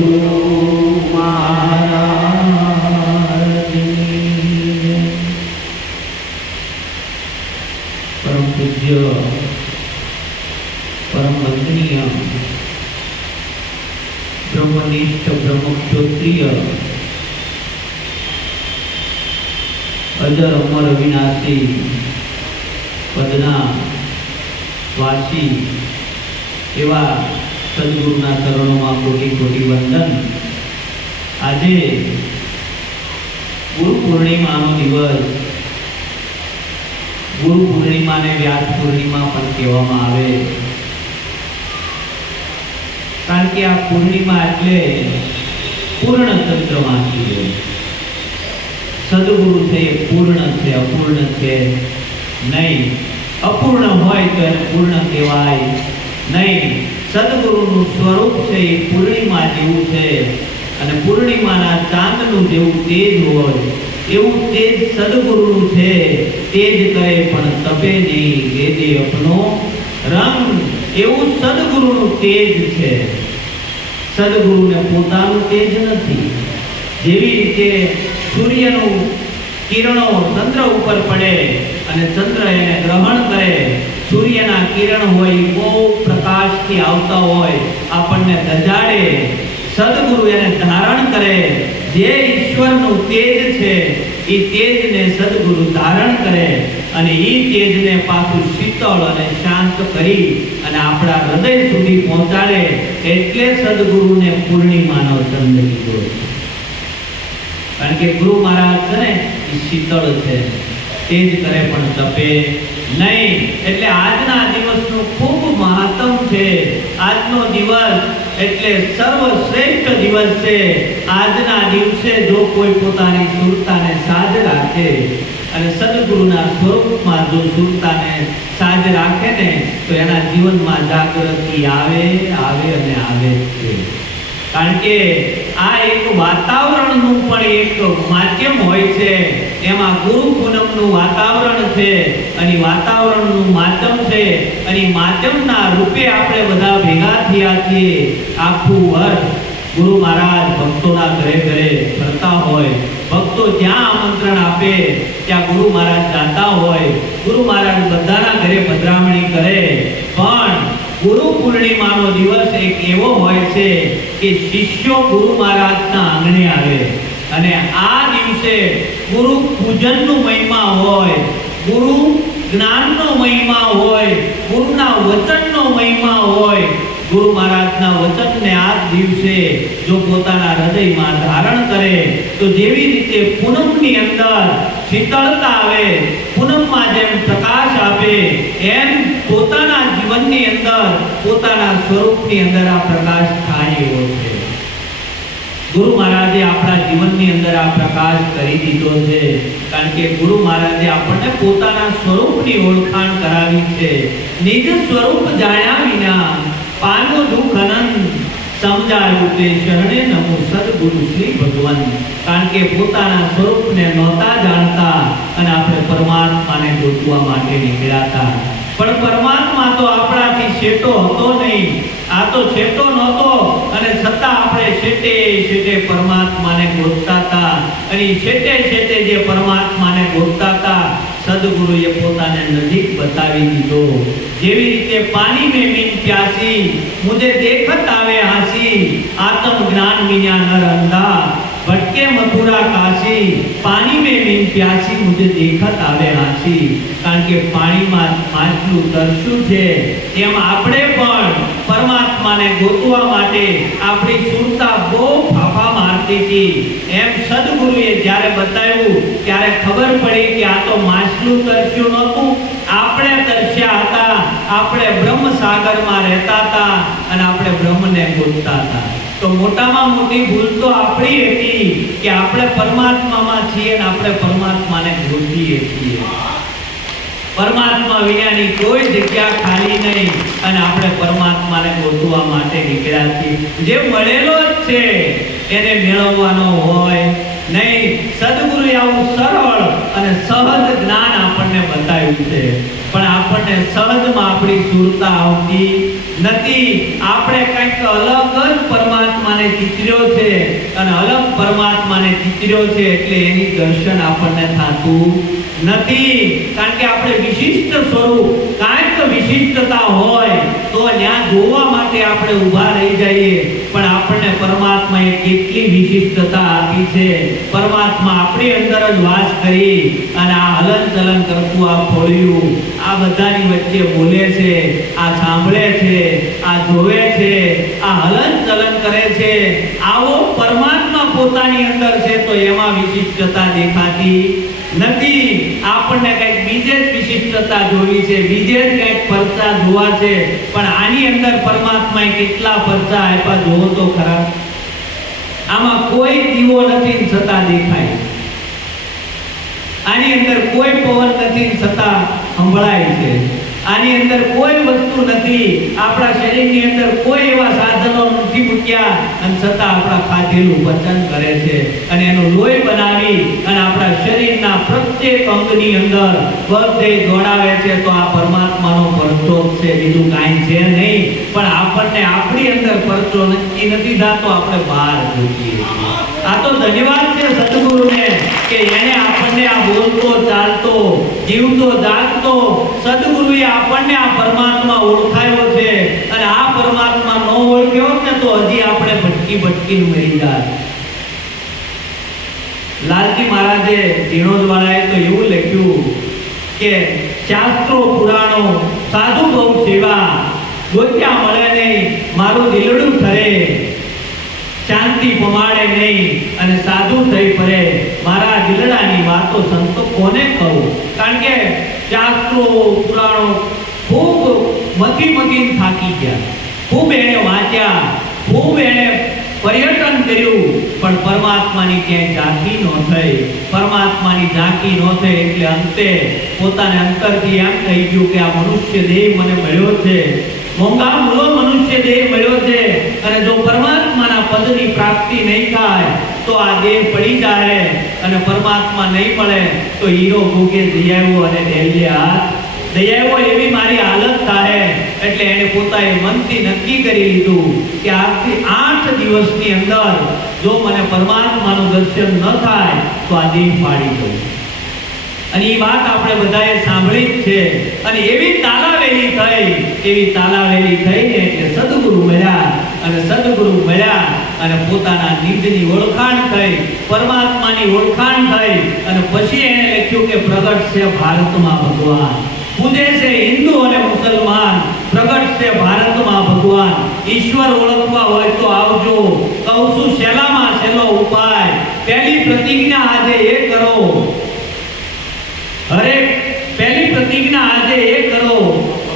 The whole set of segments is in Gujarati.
સદગુરુ મહારાજની પરમ પૂજ્ય પરમ વંદનીય બ્રહ્મનિષ્ઠ બ્રહ્મક્ષોત્રિય અજર અમર અવિનાશી પદના વાસી એવા સદગુરુના ચરણોમાં કોટી કોટી વંદન। આજે ગુરુ પૂર્ણિમાનો દિવસ, ગુરુ પૂર્ણિમાને વ્યાસ પૂર્ણિમા પણ કહેવામાં આવે, કારણ કે આ પૂર્ણિમા એટલે પૂર્ણ ચંદ્રમાથી। સદગુરુ છે એ પૂર્ણ છે, અપૂર્ણ છે નહીં। અપૂર્ણ હોય તો એને પૂર્ણ કહેવાય નહીં। સદગુરુનું સ્વરૂપ છે એ પૂર્ણિમા જેવું છે, અને પૂર્ણિમાના ચાંદનું જેવું તેજ હોય એવું તેજ સદગુરુનું છે। તેજ કરે પણ તપે નહીં, વેદે અપનો રંગ, એવું સદગુરુનું તેજ છે। સદગુરુને પોતાનું તેજ નથી। જેવી રીતે સૂર્યનું કિરણો ચંદ્ર ઉપર પડે અને ચંદ્ર એને ગ્રહણ કરે, સૂર્યના કિરણ હોય બહુ પ્રકાશથી આવતા હોય, આપણને દજાડે, સદગુરુ એને ધારણ કરે। જે ઈશ્વરનું તેજ છે એ તેજને સદગુરુ ધારણ કરે અને એ તેજને પાછું શીતળ અને શાંત કરી અને આપણા હૃદય સુધી પહોંચાડે, એટલે સદગુરુને પૂર્ણિમાનો ચંદ્ર કીધો છે। કારણ કે ગુરુ મહારાજ છે ને એ શીતળ છે, તેજ કરે પણ તપે નહીં। એટલે આજના દિવસનું ખૂબ મહત્વ છે। આજનો દિવસ એટલે સર્વશ્રેષ્ઠ દિવસ છે। આજના દિવસે જો કોઈ પોતાની સુરતાને સાજ રાખે અને સદગુરુના સ્વરૂપમાં જો સુરતાને સાજ રાખે ને, તો એના જીવનમાં જાગૃતિ આવે અને આવે છે। કારણ કે આ એક વાતાવરણનું પણ એક માધ્યમ હોય છે। એમાં ગુરુ પૂનમનું વાતાવરણ છે અને વાતાવરણનું માધ્યમ છે, અને માધ્યમના રૂપે આપણે બધા ભેગા થયા છીએ। આખું વર્ષ ગુરુ મહારાજ ભક્તોના ઘરે ઘરે ફરતા હોય, ભક્તો જ્યાં આમંત્રણ આપે ત્યાં ગુરુ મહારાજ જાતા હોય, ગુરુ મહારાજ બધાના ઘરે પધરામણી કરે। પણ ગુરુ પૂર્ણિમાનો દિવસ એક એવો હોય છે કે શિષ્યો ગુરુ મહારાજના આંગણે આવે, અને આ દિવસે ગુરુ પૂજનનો મહિમા હોય, ગુરુ જ્ઞાનનો મહિમા હોય, ગુરુના વચનનો મહિમા હોય। ગુરુ મહારાજના વચનને આ દિવસે જો પોતાના હૃદયમાં ધારણ કરે, તો જેવી રીતે પૂનમની અંદર શીતળતા આવે, પૂનમમાં જેમ પ્રકાશ આપે, એમ પોતાના જીવનની અંદર પોતાના સ્વરૂપની અંદર આ પ્રકાશ થાય એવો છે। ગુરુ મહારાજે આપણા જીવનની અંદર આ પ્રકાશ કરી દીધો છે, કારણ કે ગુરુ મહારાજે આપણને પોતાના સ્વરૂપની ઓળખાણ કરાવી છે। નિજ સ્વરૂપ જાણ્યા વિના પાનો દુઃખ અનંત, સમજાયું તે શરણે નમો સદગુરુ શ્રી ભગવાન। કારણ કે પોતાના સ્વરૂપને નહોતા જાણતા અને આપણે પરમાત્માને ગોતવા માટે નીકળ્યા હતા, પણ પરમાત્મા તો આપણાથી છેટો હતો નહીં। આ તો છેટો નહોતો, અને છતાં આપણે છેટે પરમાત્માને ગોતતા હતા, અને છેટે જે પરમાત્માને ગોતતા હતા સદગુરુએ પોતાને નજીક બતાવી દીધો। જેવી રીતે પાણી में मीन प्यासी, मुझे देखत आवे हासी, आत्म ज्ञान विना नर अंधा, भटके मथुरा काशी, पानी में मीन प्यासी, मुझे देखत आवे हासी। કારણ કે પાણીમાં માછલું તરસ્યું છે, એમ આપણે પણ પરમાત્માને ગોતવા માટે આપણી સુરતા બહુ ફાફા મારતી હતી। એમ સદગુરુએ જ્યારે બતાવ્યું ત્યારે ખબર પડી કે આ તો માછલું તરસ્યું નહોતું, આપણે તરસ્યા હતા। આપણે બ્રહ્મ સાગરમાં રહેતા હતા અને આપણે બ્રહ્મને ગોતતા હતા। તો મોટામાં મોટી ભૂલ તો આપણી હતી કે આપણે પરમાત્મામાં છીએ અને આપણે પરમાત્માને ગોતીએ છીએ। પરમાત્મા વિનાની કોઈ જગ્યા ખાલી નહીં, અને આપણે પરમાત્માને ગોતવા માટે નીકળ્યા છીએ। જે મળેલો જ છે એને મેળવવાનો હોય નહીં। સદગુરુએ આવું સરળ અને સહજ જ્ઞાન આપણને બતાવ્યું છે, પણ આપણને સહજમાં આપણી સુરતા આવતી નથી. આપણે કંઈક અલગ જ પરમાત્માને ચિતર્યો છે અને અલગ પરમાત્માને ચિતર્યો છે એટલે એની દર્શન આપણને થતું નથી. કારણ કે આપણે વિશિષ્ટ સ્વરૂપ કાંઈક વિશિષ્ટતા હોય તો ત્યાં જોવા માટે આપણે ઊભા રહી જઈએ. પણ આપણને પરમાત્માએ કેટલી વિશિષ્ટતા આપી છે. પરમાત્મા આપણી અંદર જ વાસ કરી અને આ હલન ચલન કરતું આ ફોડ્યું આ બધાની વચ્ચે બોલે છે, આ સાંભળે છે, આ જોવે છે, આ હલન ચલન કરે છે. આવો પરમાત્મા પોતાની અંદર છે તો એમાં વિશિષ્ટતા દેખાતી નથી. આપણને કંઈક બીજે જ વિશિષ્ટતા જોવી છે, બીજે જ કંઈક પરચા જોવા છે. પણ આની અંદર પરમાત્માએ કેટલા પરચા આપ્યા જોવો તો ખરા. આમાં કોઈ દીવો નથી છતાં દેખાય, આની અંદર કોઈ પવન નથી છતાં સંભળાય છે, આની અંદર કોઈ વસ્તુ નથી, આપણા શરીરની અંદર કોઈ એવા સાધનો નથી મૂક્યા અને છતાં આપણા ખાધેલું પચન કરે છે અને એનું લોહી બનાવી અને આપણા શરીરના પ્રત્યેક અંગની અંદર બધે દોડાવે છે. તો આ પરમાત્માનો પરચો છે, બીજું કાંઈ છે નહીં. પણ આપણને આપણી અંદર પરચો નક્કી નથી થતો, આપણે બહાર મૂકીએ છીએ. આ તો ધન્યવાદ છે સદગુરુને કે એને આપણને આ બોલતો ચાલતો જીવતો જાગતો સદગુરુએ આપણને આ પરમાત્મા ઓળખાયો છે. અને આ પરમાત્મા ન ઓળખ્યો ને તો હજી આપણે ભટકી મરી જાય. લાલજી મહારાજે જીણોદવાળાએ તો એવું લખ્યું કે શાસ્ત્રો પુરાણો સાધુ બહુ સેવા ગોત્યા મળે નહીં મારું દિલડું ઠરે, શાંતિ પમાડે નહીં અને સાધુ થઈ ફરે, મારા દિલડાની વાતો સંતો કોને કહું. કારણ કે શાસ્ત્રો પુરાણો ખૂબ મથી થાકી ગયા, ખૂબ એને વાંચ્યા, ખૂબ એને પર્યટન કર્યું, પણ પરમાત્માની ક્યાંય ઝાંખી ન થઈ. પરમાત્માની ઝાંખી ન થઈ એટલે અંતે પોતાને અંતરથી એમ કહી ગયું કે આ મનુષ્ય દેહ મને મળ્યો છે, મોંઘા મૂલો મનુષ્ય દેહ મળ્યો છે અને જો પરમાત્માના પદની પ્રાપ્તિ નહીં થાય તો આ દેહ પડી જાય અને પરમાત્મા નહીં મળે તો હીરો ભોગે જઈ આવ્યો અને ડેલી હાથ દઈ આવ્યો એવી મારી હાલત થાય. એટલે એને પોતાએ મનથી નક્કી કરી લીધું કે આજથી 8 દિવસની અંદર જો મને પરમાત્માનું દર્શન ન થાય તો આ દેહ પાડી દઉં. અને એ વાત આપણે બધાએ સાંભળી જ છે. અને એવી તાલાવેલી થઈને એટલે સદગુરુ મળ્યા અને સદગુરુ મળ્યા અને પોતાના નિજની ઓળખાણ થઈ, પરમાત્માની ઓળખાણ થઈ અને પછી એને લખ્યું કે પ્રગટ છે ભારતમાં ભગવાન, પૂજે છે હિન્દુ અને મુસલમાન, પ્રગટ છે ભારતમાં ભગવાન. ઈશ્વર ઓળખવા હોય તો આવજો, કહું છું સહેલામાં સહેલો ઉપાય, પહેલી પ્રતિજ્ઞા આજે એ કરો. અરે પહેલી પ્રતિજ્ઞા આજે એ કરો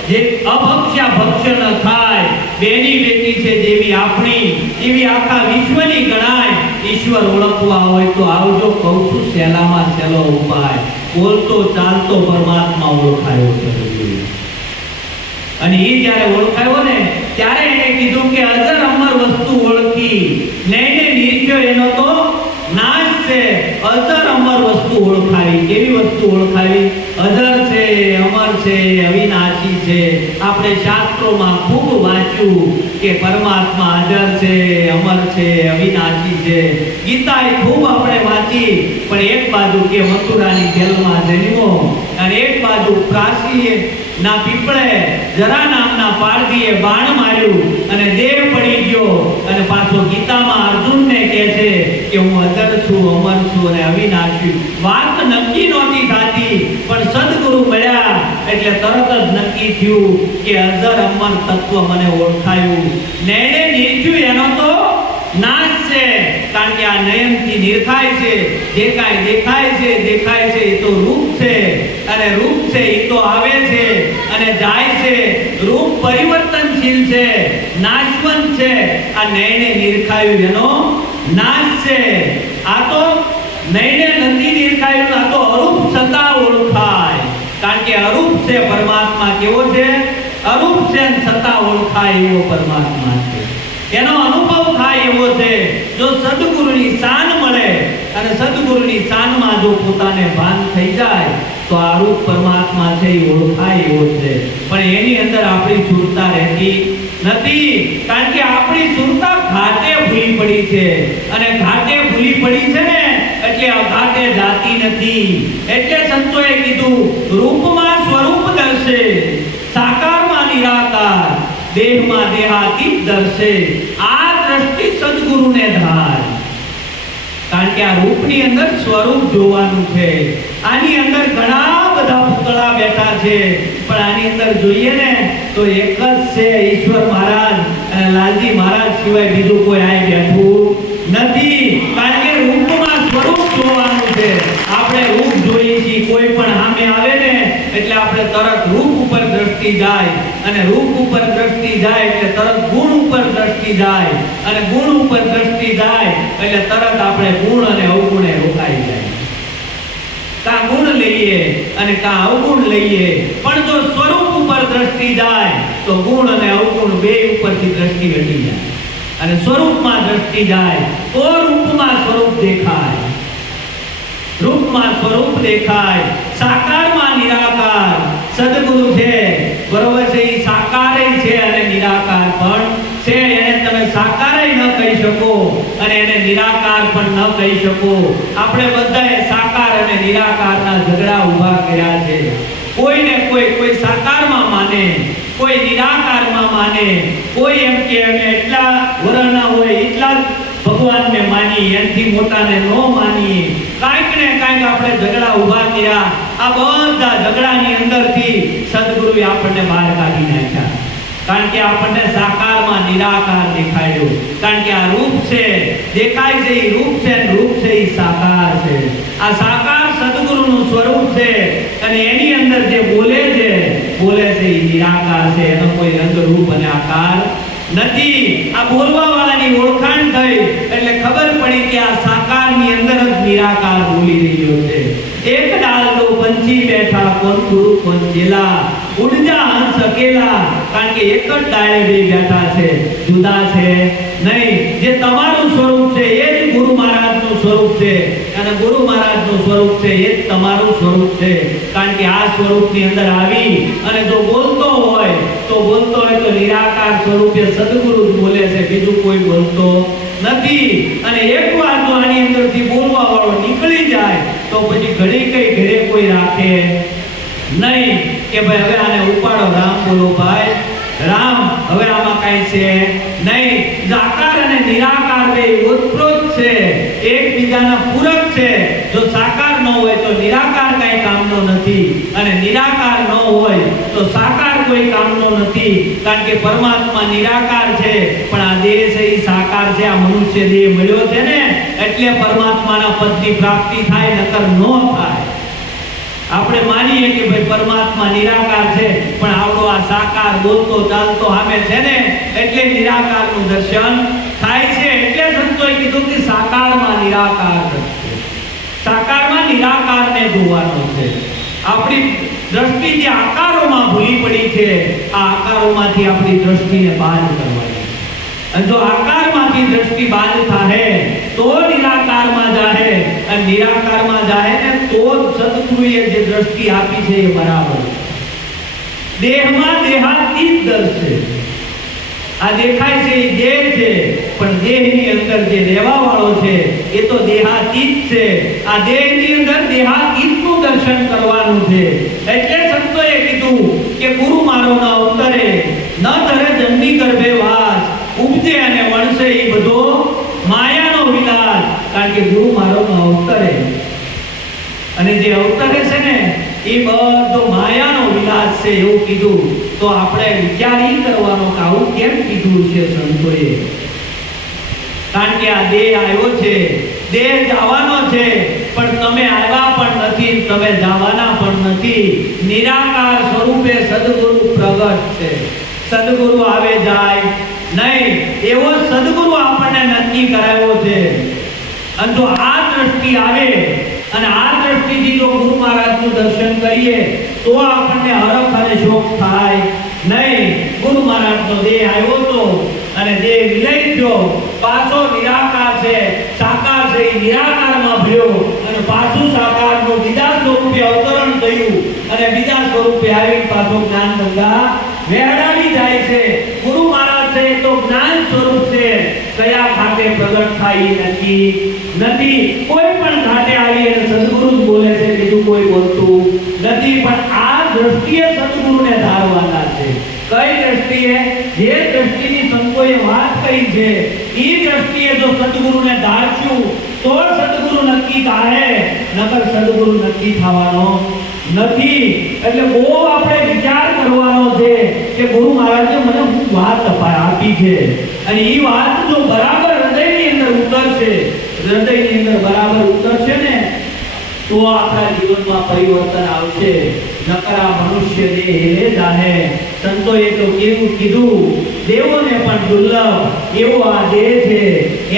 જે અભક્ષ્યા ભક્ષ્ય ન થાય, બેની બેટી છે જેવી આપણી એવી આખા વિશ્વની ગણાય. ઈશ્વર ઓળખવા હોય તો આવજો, કહું છું સહેલામાં સહેલો ઉપાય. બોલતો ચાલતો પરમાત્મા ઓળખાયો છે. અને એ જ્યારે ઓળખાયો ને ત્યારે એને કીધું કે અજર અમર વસ્તુ ઓળખી નૈને નિર્ખ્યો એનો તો નાશ છે. અજર અમર વસ્તુ ઓળખાવી. કેવી વસ્તુ ઓળખાવી? અજર છે, અમર છે, અવિનાશી છે. આપણે શાસ્ત્રોમાં ખૂબ વાંચ્યું કે પરમાત્મા અજર છે, અમર છે, અવિનાશી છે. ગીતાએ ખૂબ આપણે વાંચી, પણ એક બાજુ કે મથુરાની જેલમાં જન્મો અને એક બાજુ પ્રાસી ના પીપળે જરા નામના પારધીએ બાણ માર્યું અને દેહ પડી ગયો. અને પાછો ગીતામાં અર્જુનને કહે છે કે હું અજર છું, અમર છું અને અવિનાશી. વાત નક્કી નહોતી થતી પણ સદગુરુ મળ્યા એટલે તરત જ નક્કી થયું કે અજર અમર તત્વ મને ઓળખાયું. નૈણે નિર્ખ્યું એનો તો નાશ છે. કારણ કે આ નયનથી નિરખાય છે. જે કાંઈ દેખાય છે એ તો રૂપ છે અને રૂપ છે એ તો આવે છે અને જાય છે. રૂપ પરિવર્તનશીલ છે, નાશવંત છે. આ નયને નિરખાયું એનો નાશ છે. આ તો નયને નથી નિરખાયું, આ તો અરૂપ છતાં ઓળખાય. કારણ કે અરૂપ છે પરમાત્મા. કેવો છે? અરૂપ છે છતાં ઓળખાય એવો પરમાત્મા છે. એનો અનુભવ થાય એવો છે. જો સદગુરુની શાન મળે અને સદગુરુની શાનમાં જો પોતાને ભાન થઈ જાય તો આ રૂપ પરમાત્મા છે એ ઓળખાય એવો છે, પણ એની અંદર આપણી સુરતા રહેતી નથી, કારણ કે આપણી સુરતા ઘાટે ભૂલી પડી છે, અને ઘાટે ભૂલી પડી છે ને એટલે અઘાટે જાતી નથી. એટલે સંતોએ કીધું રૂપમાં સ્વરૂપ દર્શે, સાકારમાં નિરાકાર, દેહમાં દેહાતીત દર્શે, આ દ્રષ્ટિ સદગુરુને ધાર. કારણ કે આ રૂપની અંદર સ્વરૂપ જોવાનું છે. આની અંદર ઘણા બધા પૂતળા બેઠા છે, પણ આની અંદર જોઈએ ને તો એક જ છે, ઈશ્વર મહારાજ અને લાલજી મહારાજ સિવાય બીજું કોઈ અહીં બેઠું નથી. કારણ કે રૂપમાં સ્વરૂપ જોવાનું છે. આપણે રૂપ જોઈએ છીએ, કોઈ પણ સામે આવે ને એટલે આપણે તરત રૂપ ઉપર દ્રષ્ટિ જાય, અને રૂપ ઉપર દ્રષ્ટિ જાય એટલે તરત ગુણ ઉપર દ્રષ્ટિ જાય, અને ગુણ ઉપર દ્રષ્ટિ જાય એટલે તરત આપણે ગુણ અને અવગુણે રોકાઈ જાય. કા ગુણ લઈએ અને કા અવગુણ લઈએ, પણ જો સ્વરૂપ ઉપર દ્રષ્ટિ જાય તો ગુણ અને અવગુણ બે ઉપરથી દ્રષ્ટિ હટી જાય, અને સ્વરૂપમાં દ્રષ્ટિ જાય તો રૂપમાં સ્વરૂપ દેખાય, રૂપમાં સ્વરૂપ દેખાય. સાકારમાં નિરાકાર સદગુરુ છે, બરોબર છે, એ સાકારે છે અને નિરાકાર પણ છે. એને તમે સાકારે ન કહી શકો અને એને નિરાકાર પણ ન કહી શકો. આપણે બધાએ સાકાર અને નિરાકારના ઝઘડા ઊભા કર્યા છે. કોઈને કોઈ સાકારમાં માને, કોઈ નિરાકારમાં માને, કોઈ એમ કે અમે એટલા વરના હોય એટલા ભગવાનને માની, એનથી મોટાને ન માની. કાંઈક ને કાંઈક આપણે ઝઘડા ઊભા કર્યા. આ બધા ઝઘડાની અંદરથી સદગુરુએ આપણને બહાર કાઢી નાખ્યા, કારણ કે આપણને સાકારમાં નિરાકાર દેખાયો. કારણ કે આ રૂપ છે, દેખાય છે એ રૂપ છે, અને રૂપ છે એ સાકાર છે. આ સાકાર સદગુરુનું સ્વરૂપ છે, અને એની અંદર જે બોલે છે એ નિરાકાર છે. એનો કોઈ રંગ રૂપ અને આકાર નથી. આ બોલવા વાળાની ઓળખાણ થઈ એટલે ખબર પડી કે આ સાકારની અંદર જ નિરાકાર બોલી રહ્યો છે. એક ડાલ દો પંછી બેઠા, કોણ ગુરુ કોણ ચેલા, ઉડજા હંસ અકેલા. કારણ કે એક જ ડાળે બે બેઠા છે, જુદા છે નહીં. જે તમારું સ્વરૂપ છે એ જ ગુરુ મહારાજનું સ્વરૂપ છે, અને ગુરુ મહારાજનું સ્વરૂપ છે એ જ તમારું સ્વરૂપ છે. કારણ કે આ સ્વરૂપની અંદર આવી અને જો બોલતો હોય તો નિરાકાર સ્વરૂપે સદગુરુ જ બોલે છે, બીજું કોઈ બોલતો નથી. અને એકવાર જો આની અંદરથી બોલવા વાળો નીકળી જાય તો પછી ઘડી કઈ ઘરે કોઈ રાખે નહીં કે ભાઈ હવે આને ઉપાડો, રામ બોલો ભાઈ રામ, હવે આમાં કાંઈ છે નહીં. સાકાર અને નિરાકાર બે ઓતપ્રોત છે, એકબીજાના પૂરક છે. જો સાકાર ન હોય તો નિરાકાર કાંઈ કામનો નથી, અને નિરાકાર ન હોય તો સાકાર કોઈ કામનો નથી. કારણ કે પરમાત્મા નિરાકાર છે, પણ આ દેહ છે એ સાકાર છે. આ મનુષ્ય દેહ મળ્યો છે ને એટલે પરમાત્માના પદની પ્રાપ્તિ થાય, નકર ન થાય. આપણે માનીએ કે ભાઈ પરમાત્મા નિરાકાર છે, પણ આવડો આ સાકાર બોલતો ચાલતો સામે છે ને એટલે નિરાકારનું દર્શન થાય છે. એટલે સંતોએ કીધું કે સાકારમાં નિરાકાર છે, સાકારમાં નિરાકારને જોવાનો છે. આપણી દ્રષ્ટિ જે આકારોમાં ભૂલી પડી છે, આ આકારોમાંથી આપણી દ્રષ્ટિને બાદ કરવાની. અને જો આકારમાંથી દ્રષ્ટિ બાદ થાય તો નિરાકારમાં જાહે, અને નિરાકારમાં જાહે ને તો સદગુરુએ જે દ્રષ્ટિ આપી છે એ બરાબર. દેહમાં દેહાતીત દર્શે. આ દેખાય છે એ દેહ છે, પણ દેહની અંદર જે રહેવા વાળો છે એ તો દેહાતીત છે. આ દેહની અંદર દેહાતીતનું દર્શન કરવાનું છે. એટલે સંતોએ કીધું કે ગુરુ મારો ન અવતરે, ન ધરે જમની ગર્ભે વાસ, ઉપજે અને વણસે એ બધો માયાનો વિલાસ. કારણ કે ગુરુ મારો ન અવતરે, અને જે અવતરે છે ને એ બધો માયાનો વિલાસ છે એવું કીધું. તો આપણે વિચાર ઈ કરવાનો કે આવું કેમ કીધું છે સંતોએ. કારણ કે આ દેહ આવ્યો છે, દેહ જવાનો છે, પણ તમે આવ્યા પણ નથી, તમે જવાના પણ નથી. નિરાકાર સ્વરૂપે સદગુરુ પ્રગટ છે. સદગુરુ આવે જાય નહીં એવો સદગુરુ આપણને નક્કી કરાવ્યો છે. અને જો આ દ્રષ્ટિ આવે અને આ દ્રષ્ટિથી જો ગુરુ મહારાજનું દર્શન કરીએ તો આપણને હરખ અને શોક થાય નહીં. ગુરુ મહારાજનો દેહ આવ્યો તો અને દેહ વિલય થયો, પાછો નિરાકાર છે, સાકાર છે, એ નિરાકારમાં ભર્યો અને પાછું સાકારનું બીજા સ્વરૂપે અવતરણ લયું અને બીજા સ્વરૂપે આવી પાછો જ્ઞાન ગંગા વહેરાવી જાય છે. ગુરુ મહારાજ છે તો જ્ઞાન સ્વરૂપ છે, કયા ખાતે પ્રગટ થાય એ નક્કી નથી. કોઈ પણ ખાતે આવી અને સદગુરુ જ બોલે છે, બીજું કોઈ બોલતું નથી. પણ આ દ્રષ્ટિએ સદગુરુને ધારવાના છે. કઈ દ્રષ્ટિએ? જે દ્રષ્ટિની સંતોએ વાત કરી છે એ દ્રષ્ટિએ જો સદગુરુને ધારશું તો સદગુરુ નક્કી થાય, નકર સદગુરુ નક્કી થવાનો નથી. એટલે બહુ આપણે વિચાર કરવાનો છે કે ગુરુ મહારાજે મને હું વાત આપી છે અને એ વાત જો બરાબર હૃદયની અંદર ઉતરશે, હૃદયની અંદર બરાબર ઉતરશે ને તો આપણા જીવનમાં પરિવર્તન આવશે. નકર આ મનુષ્ય દેહ હેલે જાહે. સંતોએ તો કેવું કીધું, દેવોને પણ દુર્લભ એવો આ દેહ છે,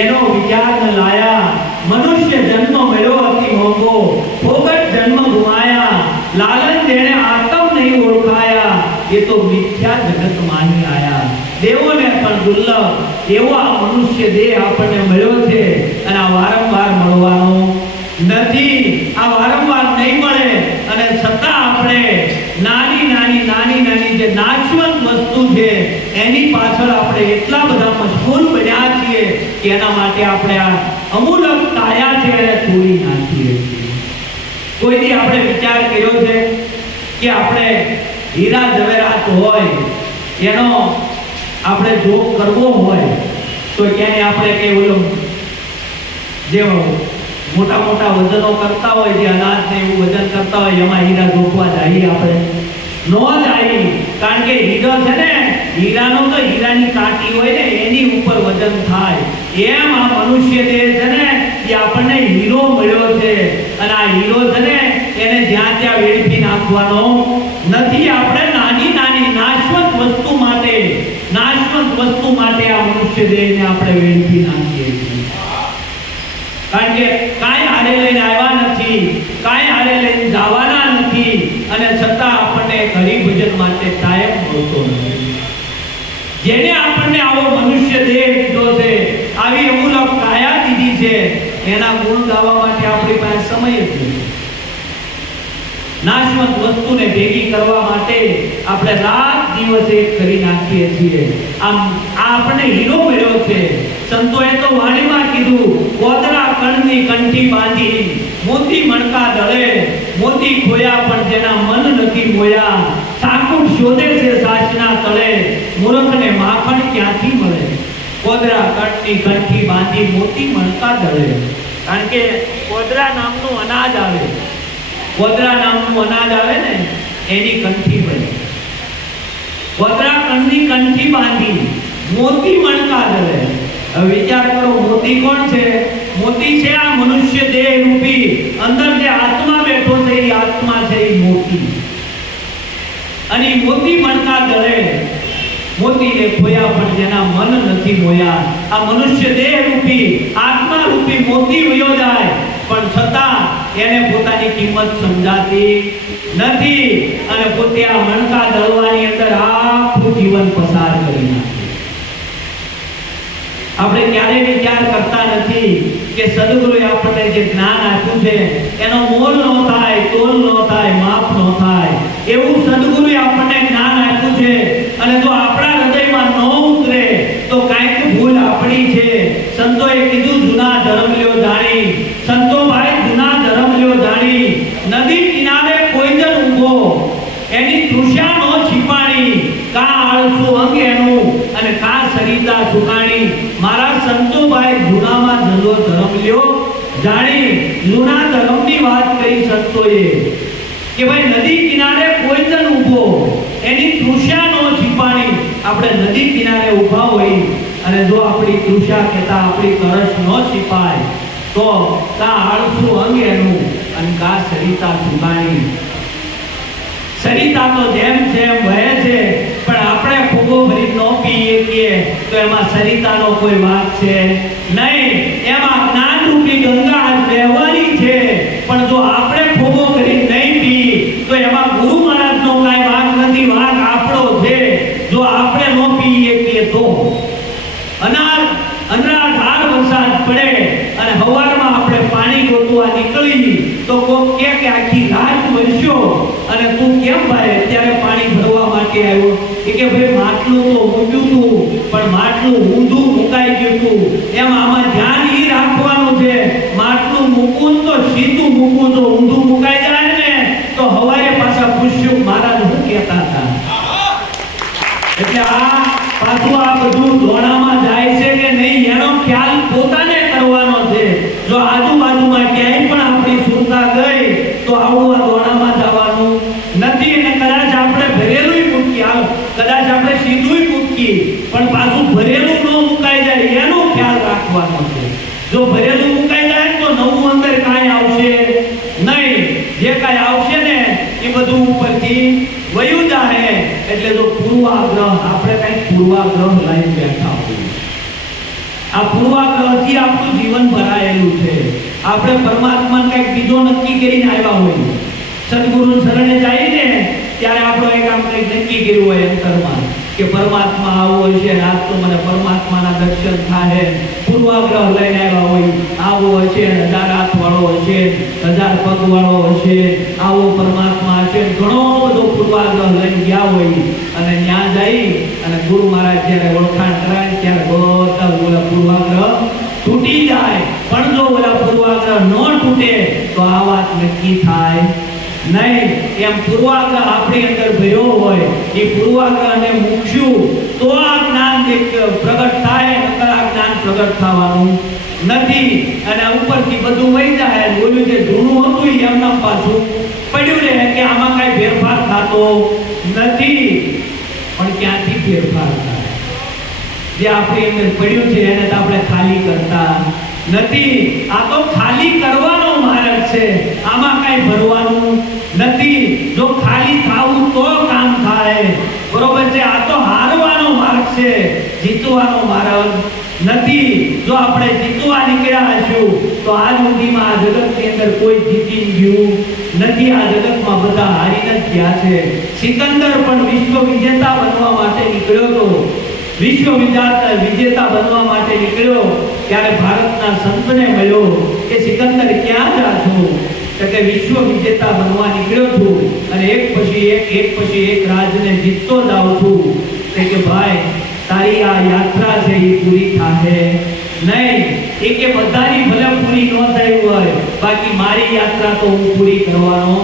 એનો વિચાર ન લાયા. મનુષ્ય જન્મ મળ્યો અતિ મોંઘો, ફોગટ જન્મ ગુમાયા. લાલન જેણે આતમ નહીં ઓળખાયા, એ તો મિથ્યા જગત માની આયા. દેવોને પણ દુર્લભ એવો આ મનુષ્ય દેહ આપણને મળ્યો છે અને આ વારંવાર મળવાનો નથી. આ વારંવાર નહીં મળે અને છતાં આપણે નાની જે નાશવંત વસ્તુ છે એની પાછળ આપણે એટલા બધા મશગુલ બન્યા છીએ કે એના માટે આપણે આ અમૂલક કાયા છે એને તોડી નાખીએ છીએ. કોઈથી આપણે વિચાર કર્યો છે કે આપણે હીરા જવેરાત હોય એનો આપણે જોગ કરવો હોય તો ક્યાંય આપણે કે ઓલું જે મોટા મોટા વજનો કરતા હોય, જે અનાજ ને એવું વજન કરતા હોય એમાં હીરા જોખવા જઈએ આપણે નો જાય. કારણ કે હીરો છે ને, હીરાનો તો હીરાની કાંટી હોય ને એની ઉપર વજન થાય. એમ આ મનુષ્ય દેહ છે ને એ આપણને હીરો મળ્યો છે અને આ હીરો છે ને એને જ્યાં ત્યાં વેડફી નાખવાનો નથી. આપણે નાની નાશવંત વસ્તુ માટે આ મનુષ્ય દેહને આપણે વેડફી નાખીએ છીએ. કારણ કે કાંઈ હારે લઈને આવ્યા નથી, કાંઈ હારે લઈને જવાના નથી અને છતાં આપણને હરિભજન માટે ટાઈમ મળતો નથી. જેને આપણને આવો મનુષ્ય દેહ દીધો છે, આવી અમૂલક કાયા દીધી છે, એના ગુણ ગાવા માટે આપણી પાસે સમય જ નથી. નાશવંત વસ્તુને ભેગી કરવા માટે આપણે રાત દિવસ એક કરી નાખીએ છીએ. આમ આ આપણને હીરો મળ્યો છે. સંતોએ તો વાણીમાં કીધું, કોદરા કણની કંઠી બાંધી, મોતી મણકા દળે. મોતી ખોયા પણ જેના મન નથી મોયા. સાકુટ શોધે છે સાચના તળે, મૂર્ખને માખણ ક્યાંથી મળે. કોદરા કણની કંઠી બાંધી, મોતી મણકા દળે. કારણ કે કોદરા નામનું અનાજ આવે, કોદરા નામનું અનાજ આવે ને એની કંઠી બને. કોદરા કણની કંઠી બાંધી, મોતી મણકા દળે. હવે વિચાર કરો, મોતી કોણ છે? મોતી છે આ મનુષ્ય દેહ રૂપી અંદર જે આત્મા બેઠો છે, એ આત્મા છે એ મોતી. અને મોતી મણકા દળે. મોતીને ખોયા પણ જેના મન નથી મોયા. આ મનુષ્ય દેહ રૂપી આત્મા રૂપી મોતી વયો જાય પણ છતાં એને પોતાની કિંમત સમજાતી નથી અને પોતે આ મણકા દળવાની અંદર આખું જીવન પસાર કરી નાખે. આપણે ક્યારે વિચાર કરતા નથી કે સદગુરુએ આપણને જે જ્ઞાન આપ્યું છે એનો મોલ ન થાય, તોલ ન થાય, માપ ન થાય. એવું સદગુરુએ આપણને જ્ઞાન આપ્યું છે અને જો આપણા હૃદયમાં ન ઉતરે તો કાંઈક ભૂલ આપણી છે. સંતોએ કીધું, જૂના ધર્મ લ્યો જાણી. સંતો ભાઈ જૂના ધર્મ લ્યો જાણી. નદી કિનારે કોઈ જન ઊભો, એની તૃષા નો છીપાણી. કા આળસુ અંગ એનું અને કા સરિતા સુકાણી. મારા સંતો ભાઈ જૂનામાં જલો ધર્મ લ્યો જાણી. જૂના ધર્મની વાત કરી સંતોએ કે ભાઈ નદી કિનારે કોઈ જન ઊભો, એની તૃષા નો છીપાણી. આપણે નદી કિનારે ઊભા હોય અને જો આપણી તૃષા કહેતા આપણી તરસ ન છીપાય તો કા આળસુ અંગ એનું અને કા સરિતા સુકાણી. સરિતા તો જેમ જેમ વહે છે પણ આપણે ફૂગો ભરી ન પીએ છીએ તો એમાં સરિતાનો કોઈ વાંક છે નહીં. એમાં જ્ઞાન રૂપી ગંગા વહેવાની છે પણ જો આપણે ફૂગો કરી નહીં પી તો એમાં ગુરુ મહારાજનો કાંઈ વાંક નથી, વાંક આપણો છે. જો આપણે ન પીએ છીએ તો અનાધાર વરસાદ પડે અને હવારમાં આપણે પાણી ગોતવા ફરવા નીકળી તો કોક કે આખી રાત વરસ્યો અને તું કેમ ભાઈ અત્યારે પાણી ભરવા માટે આવ્યો? કે ભાઈ માટલું તો મૂક્યું તું પણ માટલું ઊંધું મુકાઈ ગયું તું. એમ આમાં ધ્યાન ઈ રાખવાનું છે, માટલું મૂકવું તો સીધું મૂકવું, તો ઊંધું મુકાઈ જાય ને તો હવારે પાછા પૂછ્યું મહારાજ શું કહેતા હતા. એટલે આ પાછું આ બધું ધોણામાં જાય છે કે નહીં એનો ખ્યાલ પોતાને કરવાનો છે. જો આજુબાજુમાં ક્યાંય પણ આપણી સુરતા ગઈ તો આવું આ ધોણામાં જવાનું નથી. અને કદાચ આપણે ભરેલું મૂકીએ, કદાચ આપણે સીધું મૂકીએ પણ પાછું ભરેલું ન મુકાઈ જાય એનો ખ્યાલ રાખવાનો છે. જો ભરેલું મુકાઈ જાય તો નવું અંદર કાંઈ આવશે નહીં. જે કાંઈ આવશે ને એ બધું ઉપરથી વયું જાય. એટલે જો પૂર્વાગ્રહ, આપણે કઈ પૂર્વાગ્રહ લઈને બેઠા હોઈએ, આ પૂર્વાગ્રહથી આપણું જીવન ભરાયેલું છે. આપણે પરમાત્માને કંઈક બીજો નક્કી કરીને આવ્યા હોય, સદગુરુ શરણે જઈને ત્યારે આપણો એક આમ કંઈક નક્કી કર્યું હોય અંતરમાં કે પરમાત્મા આવો હશે, આજ તો મને પરમાત્માના દર્શન થાય. પૂર્વાગ્રહ લઈને આવ્યા હોય, આવો હશે, 1000 હાથ વાળો હશે, 1000 પગ વાળો હશે, આવો પરમાત્મા હશે, ઘણો બધો પૂર્વાગ્રહ લઈને ગયા હોય. અને ત્યાં જઈ અને ગુરુ મહારાજ જ્યારે ઓળખાણ કરાય ત્યારે બધા ઓલા પૂર્વાગ્રહ તૂટી જાય. પણ જો ઓલા પૂર્વાગ્રહ ન તૂટે તો આ વાત નક્કી થાય નહીં. એમ પૂર્વાગ્રહ આપણી અંદર ભર્યો હોય, એ પૂર્વાગ્રહને મૂકશું તો આ જ્ઞાન પ્રગટ થાય, નકર આ જ્ઞાન પ્રગટ થવાનું નથી. અને ઉપરથી બધું વહી જાય, બોલ્યું જે જૂનું હતું એમના પાછું પડ્યું રહે કે આમાં કાંઈ ફેરફાર થતો નથી. પણ ક્યાંથી ફેરફાર થાય? જે આપણી અંદર પડ્યું છે એને તો આપણે ખાલી કરતા નથી. આ તો ખાલી કરવાનો માર્ગ છે, આમાં કાંઈ ભરવાનું નથી. જો ખાલી થાવું તો કામ થાય, બરોબર છે? આ તો હારવાનો માર્ગ છે, જીતવાનો માર્ગ નથી. જો આપણે જીતવા નીકળ્યા હશું તો આજ સુધીમાં આ જગતની અંદર કોઈ જીતી ગયું નથી. આ જગતમાં બધા હારીને જ ગયા છે. સિકંદર પણ વિશ્વ વિજેતા બનવા માટે નીકળ્યો હતો. વિશ્વ વિજેતા બનવા માટે નીકળ્યો ત્યારે ભારતના સંતને મળ્યો કે સિકંદર ક્યાં જા છો? તો કે વિશ્વ વિજેતા બનવા નીકળ્યો છું અને એક પછી એક રાજને જીતતો જાઉં છું. કે ભાઈ તારી આ યાત્રા છે એ પૂરી થાશે નહીં. કે બધાની ભલે પૂરી ન થઈ હોય, બાકી મારી યાત્રા તો હું પૂરી કરવાનો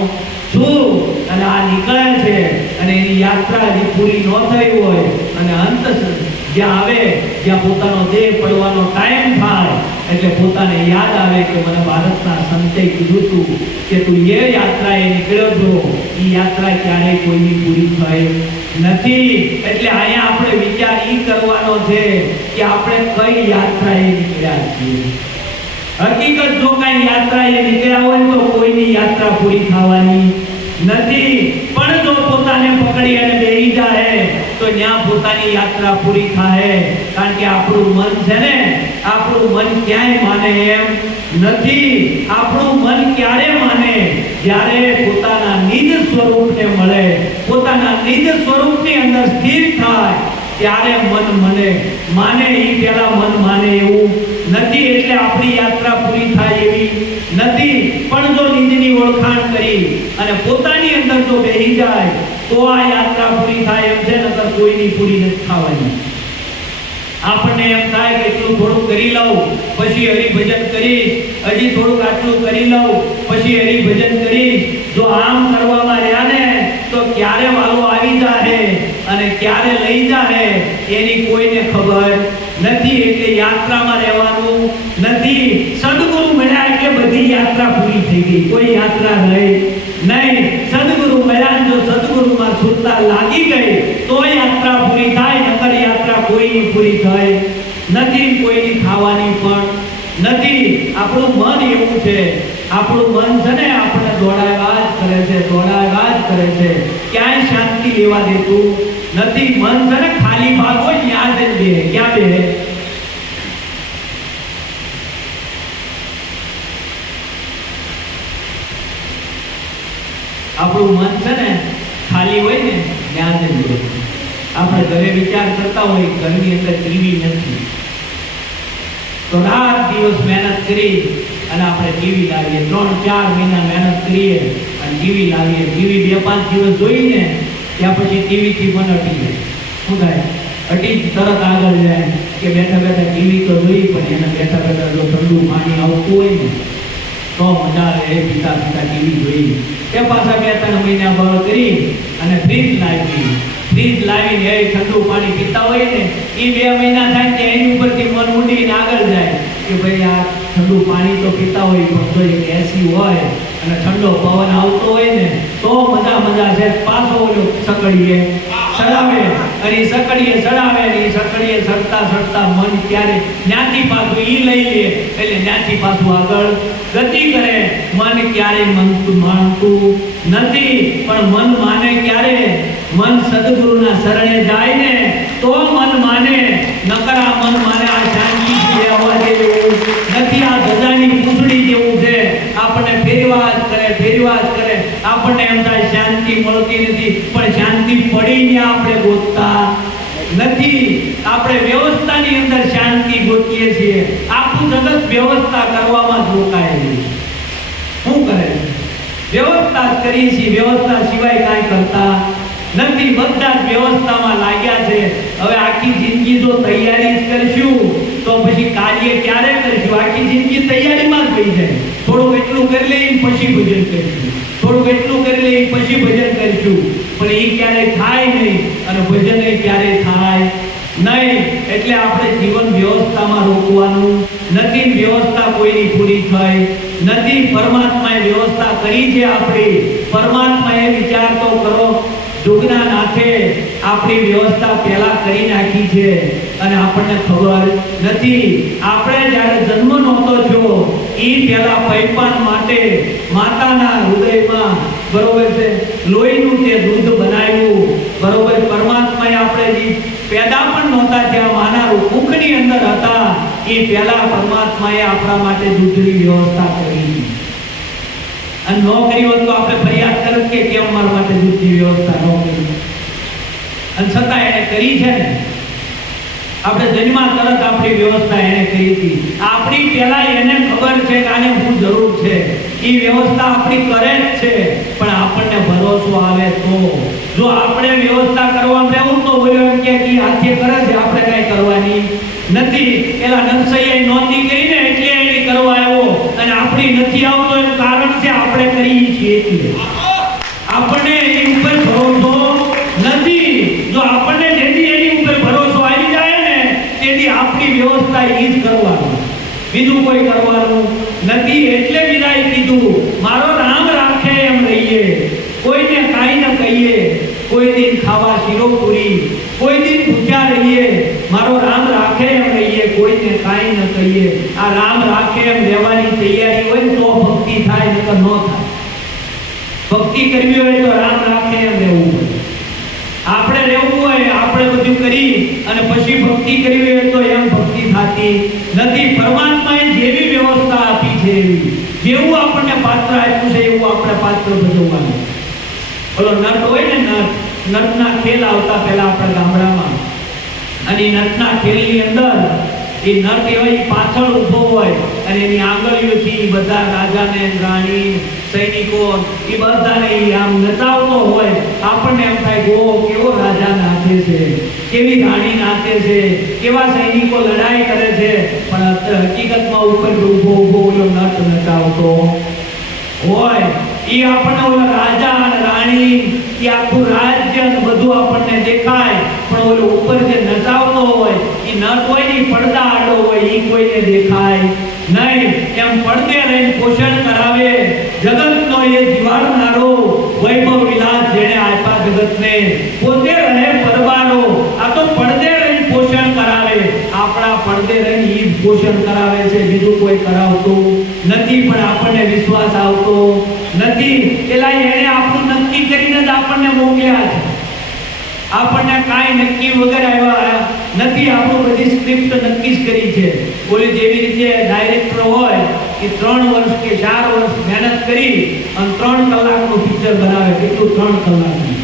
છું. અને આ નીકળે છે અને એની યાત્રા હજી પૂરી ન થઈ હોય અને અંત જ્યાં આવે, જ્યાં પોતાનો દેહ પડવાનો ટાઈમ થાય એટલે પોતાને યાદ આવે કે મને ભારતના સંતે કીધું હતું કે તું એ યાત્રાએ નીકળ્યો છો, એ યાત્રા ક્યારેય કોઈની પૂરી થઈ નથી. એટલે અહીંયા આપણે વિચાર ઈ કરવાનો છે કે આપણે કઈ યાત્રાએ નીકળ્યા છીએ. હકીકત જો કઈ યાત્રાએ નીકળ્યા હોય તો કોઈની યાત્રા પૂરી થવાની નથી. પણ જો પોતાને પકડી અને બેહી જાય તો ત્યાં પોતાની યાત્રા પૂરી થાય. કારણ કે આપણું મન છે ને, આપણું મન ક્યાંય માને એમ નથી. આપણું મન ક્યારે માને? જ્યારે પોતાના નિજ સ્વરૂપને મળે, પોતાના નિજ સ્વરૂપની અંદર સ્થિર થાય ત્યારે મન માને. એ પહેલા મન માને એવું નથી. એટલે આપણી યાત્રા પૂરી થાય એવી નથી. પણ જો નિજની ઓળખાણ કરી અને પોતાની અંદર જો બેહી જાય તો આ યાત્રા પૂરી થાય એમ છે, નકર કોઈની પૂરી નથી થવાની. આપણને એમ થાય કે એટલું થોડું કરી લઉં પછી હરિભજન કરીશ, હજી થોડુંક આટલું કરી લઉં પછી હરિભજન કરીશ. જો આમ કરવામાં રહ્યા ને તો ક્યારે વાલો આવી જાય અને ક્યારે લઈ જાય એની કોઈને ખબર નથી. એટલે યાત્રામાં રહેવાનું નથી. સદગુરુ મળ્યા એટલે બધી યાત્રા પૂરી થઈ ગઈ, કોઈ યાત્રા રહી નહીં. સદગુરુ મળ્યા, જો સદગુરુમાં સુરતા લાગી ગઈ તો યાત્રા પૂરી થાય, નકર યાત્રા કોઈની પૂરી થઈ નથી, કોઈની થવાની પણ નથી. આપણું મન એવું છે, આપણું મન છે ને આપણને દોડાવ્યા જ કરે છે, ક્યાંય શાંતિ લેવા દેતું નથી. મન છે ને ખાલી ભાગ હોય ત્યાં જ બે, ક્યાં બે? આપણું મન છે ને ખાલી હોય ને ત્યાં જ બે. આપણે ઘરે વિચાર કરતા હોય ઘરની અંદર ટીવી નથી, તો રાત દિવસ મહેનત કરી અને આપણે ટીવી લાવીએ, 3-4 મહિના મહેનત કરીએ અને ટીવી લાવીએ. ટીવી 2-5 દિવસ જોઈને ત્યાં પછી ટીવીથી મન હટી જાય. શું થાય? હટી તરત આગળ જાય કે બેઠા બેઠા ટીવી તો જોઈ, પણ એને બેઠા બેઠા જો ઠંડુ પાણી આવતું હોય ને તો મજા આવે પીતા પીતા ટીવી જોઈ. એ પાછા 2-3 મહિના બળ કરી અને ફ્રીજ લાવીને એ ઠંડુ પાણી પીતા હોય ને એ 2 મહિના થાય ને એની ઉપરથી મન ઉડીને આગળ જાય કે ભાઈ આ ઠંડુ પાણી તો પીતા હોય પણ જો એક એસી હોય અને ઠંડો પવન આવતો હોય ને તો મજા છે. પાછો ઓલો સકડીએ ચડાવે અને સકડીએ ચડાવે અને સકડીએ સડતા મન ક્યારે ત્યાંથી પાછું ઈ લઈ લે એટલે ત્યાંથી પાછું આગળ ગતિ કરે. મન ક્યારે માનતું નથી, પણ મન માને ક્યારે? મન સદગુરુના શરણે જાય ને તો મન માને, નકર આ મન માને આ શાંતિથી રહેવા જેવું નથી. આ ગજાની પૂંછડી જેવું છે, આપણને ફેરવા જ કરે. આપણને એમ થાય શાંતિ મળતી નથી, પણ શાંતિ પડીને આપણે ગોતતા નથી. આપણે વ્યવસ્થાની અંદર શાંતિ ગોતીએ છીએ. આખું જગત વ્યવસ્થા કરવામાં જ રોકાયેલું છે. શું કરે? વ્યવસ્થા જ કરીએ છીએ, વ્યવસ્થા સિવાય કાંઈ કરતા નથી. બધા જ વ્યવસ્થામાં લાગ્યા છે. હવે આખી જિંદગી જો તૈયારી જ કરશું તો પછી કાર્ય ક્યારે કરશું? આખી જિંદગી તૈયારીમાં જ ગઈ જાય. થોડુંક એટલું કરી લઈને પછી ભજન કરીશું, થોડુંક એટલું કરી લઈને પછી ભજન કરીશું, પણ એ ક્યારેય થાય નહીં અને ભજન ક્યારેય થાય નહીં. એટલે આપણે જીવન વ્યવસ્થામાં રોકવાનું નથી. વ્યવસ્થા કોઈની પૂરી થઈ નથી. પરમાત્માએ વ્યવસ્થા કરી છે આપણી. પરમાત્માએ વિચાર તો કરો, જુગના નાથે આપણી વ્યવસ્થા પહેલા કરી નાખી છે અને આપણને ખબર નથી. આપણે જ્યારે જન્મ નહોતો થયો એ પહેલા પૈપાન માટે માતાના હૃદયમાં બરોબર છે લોહીનું તે દૂધ બનાવ્યું. બરોબર, પરમાત્માએ આપણે જે પેદા પણ નહોતા થયા, માના મુખની અંદર હતા એ પહેલા પરમાત્માએ આપણા માટે દૂધની વ્યવસ્થા કરી. અને ન કરી હોત તો આપણે ફરિયાદ કરત કે કેમ મારા માટે દૂધની વ્યવસ્થા ન કરી. અને છતાં એને કરી છે ને. આપણે જન્મા તરત આપણી વ્યવસ્થા એને કરી હતી. આપણી પહેલા એને ખબર છે કે આને શું જરૂર છે. એ વ્યવસ્થા આપણી કરે જ છે, પણ આપણને ભરોસો આવે તો. જો આપણે વ્યવસ્થા કરવા બેવું તો બોલ્યો એમ કે હાથે કરે છે, આપણે કઈ કરવાની નથી. એલા નરસૈયાએ નોંધી કરીને એટલે એની કરવા આવ્યો અને આપણી નથી આવતો એનું કારણ છે આપણે કરી છીએ એટલે. આપણને એની ઉપર ભરોસો નથી. જો આપણને જેથી એની ઉપર ભરોસો આવી જાય ને તેથી આપણી વ્યવસ્થા એ જ કરવાનું, બીજું કોઈ કરવાનું નથી. એટલે વિદાય કીધું, મારો રામ રાખે એમ રહીએ, કોઈને કાંઈ ન કહીએ. કોઈ દિન ખાવા શીરો પૂરી, કોઈ દિન ભૂખ્યા રહીએ. મારો રામ રાખે એમ રહીએ, કોઈને કાંઈ ન કહીએ. આ રામ રાખે એમ રહેવાની તૈયારી હોય તો ભક્તિ થાય, નકર ન થાય. ભક્તિ કરવી હોય તો રામ રાખે એમ રહેવું પડે. આપણે રહેવું હોય, આપણે બધું કરી અને પછી ભક્તિ કરવી હોય તો એમ ભક્તિ થતી નથી. પરમાત્માએ જેવી વ્યવસ્થા આપી છે એવી, જેવું આપણને પાત્ર આપ્યું છે એવું આપણે પાત્ર ભજવવાનું. ઓલો નટ હોય ને, નટના ખેલ આવતા પહેલા આપણા ગામડામાં, અને નટના ખેલની અંદર એ નટ એવા પાછળ ઊભો હોય અને એની આંગળીઓથી બધા રાજાને, રાણી, સૈનિકો એ બધાને આમ નચાવતો હોય. આપણને એમ થાય ગો કેવો રાજા નાચે છે, કેવી રાણી નાચે છે, કેવા સૈનિકો લડાઈ કરે છે. પણ હકીકતમાં ઉપર ઊભો ઓલો નટ નચાવતો હોય. એ આપણને ઓલા રાજા અને રાણી એ આખું રાજ્ય બધું આપણને દેખાય, પણ ઓલો ઉપર જે નચાવતો હોય એ નટ હોય ને પડદા આડો હોય, એ કોઈને દેખાય નહીં. એમ પડદે રહીને પોષણ કરાવે જગતનો એ જીવાડનારો વૈભવ વિલાસ જેણે આપ્યા જગતને, પોતે રહે પરવારો. આ તો પડદે રહીને પોષણ કરાવે, આપણા પડદે રહીને ઈ પોષણ કરાવે છે, બીજું કોઈ કરાવતું નથી. પણ આપણને વિશ્વાસ આવતો નથી. એલા એને આપણું નક્કી કરીને જ આપણને મોકલ્યા છે. આપણને કાંઈ નક્કી વગર આવ્યા નથી. આપણું બધી સ્ક્રિપ્ટ નક્કી જ કરી છે. બોલી જેવી રીતે ડાયરેક્ટર હોય એ 3 વર્ષ કે 4 વર્ષ મહેનત કરી અને 3 કલાકનું પિક્ચર બનાવે. કેટલું? 3 કલાકનું.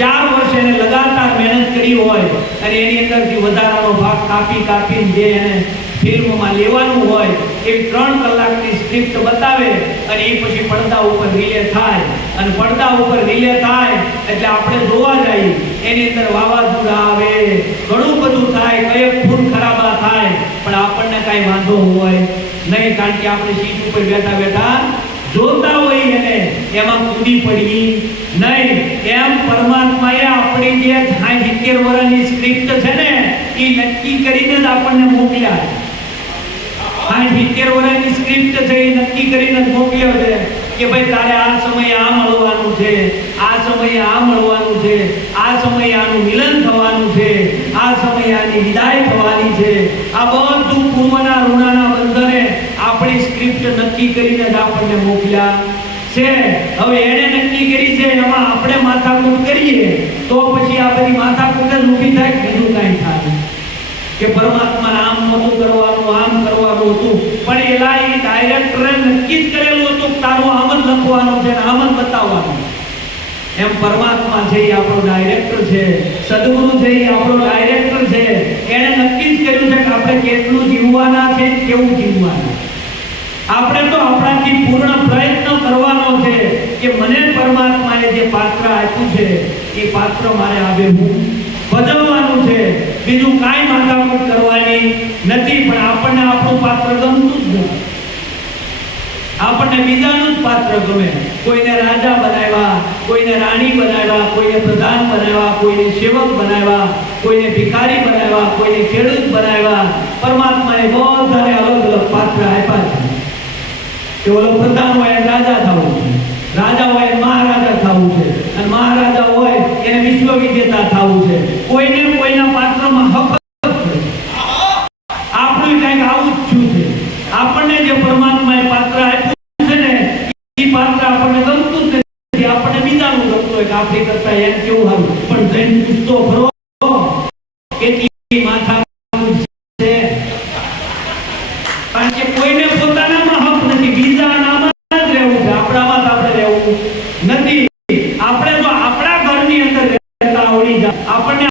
4 વર્ષ એને લગાતાર મહેનત કરી હોય અને એની અંદરથી વધારાનો ભાગ કાપીને જે એને ફિલ્મમાં લેવાનું હોય એવી 3 કલાકની સ્ક્રિપ્ટ બતાવે અને એ પછી પડદા ઉપર રિલે થાય અને પડદા ઉપર રિલે થાય એટલે આપણે જોવા જઈએ એની અંદર વાવાઝોડા આવે, ઘણું બધું થાય, કઈ ખૂન ખરાબા થાય, પણ આપણને કાંઈ વાંધો હોય નહીં, કારણ કે આપણે સીટ ઉપર બેઠા બેઠા જોતા હોય એને, એમાં કૂદી પડી નહીં. એમ પરમાત્માએ આપણી જે 70 વર્ષની સ્ક્રિપ્ટ છે ને એ નક્કી કરીને જ આપણને મોકલ્યા. 70 વર્ષની સ્ક્રિપ્ટ છે એ નક્કી કરીને જ મોકલ્યો છે કે ભાઈ તારે આ સમયે આ મળવાનું છે, આ સમયે આ મળવાનું છે, આ સમયે આનું મિલન થવાનું છે, આ સમયે આની વિદાય થવાની છે. આ બધું પૂર્વના ઋણાના બંધને આપણી સ્ક્રિપ્ટ નક્કી કરીને જ આપણને મોકલ્યા છે. હવે એને નક્કી કરી છે, એમાં આપણે માથાકૂટ કરીએ તો પછી આ બધી માથાકૂટ જ ઊભી થાય, બીજું કાંઈ થાય કે પરમાત્માને આમ નહોતું કરવાનું, આમ કરવાનું હતું, પણ એલા એ ડાયરેક્ટરે નક્કી જ કરેલું હતું તારું આમ જ લખવાનું છે, આમ જ બતાવવાનું. એમ પરમાત્મા છે એ આપણો ડાયરેક્ટર છે, સદગુરુ છે એ આપણો ડાયરેક્ટર છે. એને નક્કી જ કર્યું છે કે આપણે કેટલું જીવવાના છે, કેવું જીવવાના. આપણે તો આપણાથી પૂર્ણ પ્રયત્ન કરવાનો છે કે મને પરમાત્માએ જે પાત્ર આપ્યું છે એ પાત્ર મારે આબેહૂબ ભજવવાનું છે, બીજું કાંઈ માથાકૂટ કરવાની નથી. પણ આપણને આપણું પાત્ર ગમતું જ નથી, આપણને બીજાનું જ પાત્ર ગમે. કોઈને રાજા બનાવ્યા, કોઈને રાણી બનાવ્યા, કોઈને પ્રધાન બનાવ્યા, કોઈને સેવક બનાવ્યા, કોઈને ભિખારી બનાવ્યા, કોઈને ખેડૂત બનાવ્યા. પરમાત્માએ બધાને અલગ અલગ પાત્ર આપ્યા છે કે ઓલો પ્રધાન હોય એને રાજા થવું છે, રાજા હોય એને મહારાજા થવું છે, અને મહારાજા હોય એને વિશ્વ વિજેતા થવું છે. કોઈને કોઈના પાત્રમાં હક નથી. આપણું કંઈક આવું જ થયું છે. આપણને જે પરમાત્માએ પાત્ર આપ્યું છે ને એ પાત્ર આપણને ગમતું જ નથી, આપણને બીજાનું ગમતું હોય કે આપણી કરતા એમ કેવું સારું. પણ જઈને પૂછતો ખરો કેટલી માથા છે, કારણ કે કોઈને પોતાનામાં હક નથી, બીજાનામાં જ રહેવું છે, આપણામાં તો આપણે રહેવું નથી. આપણે જો આપણા ઘરની અંદર રહેતા આવડી જાય, આપણને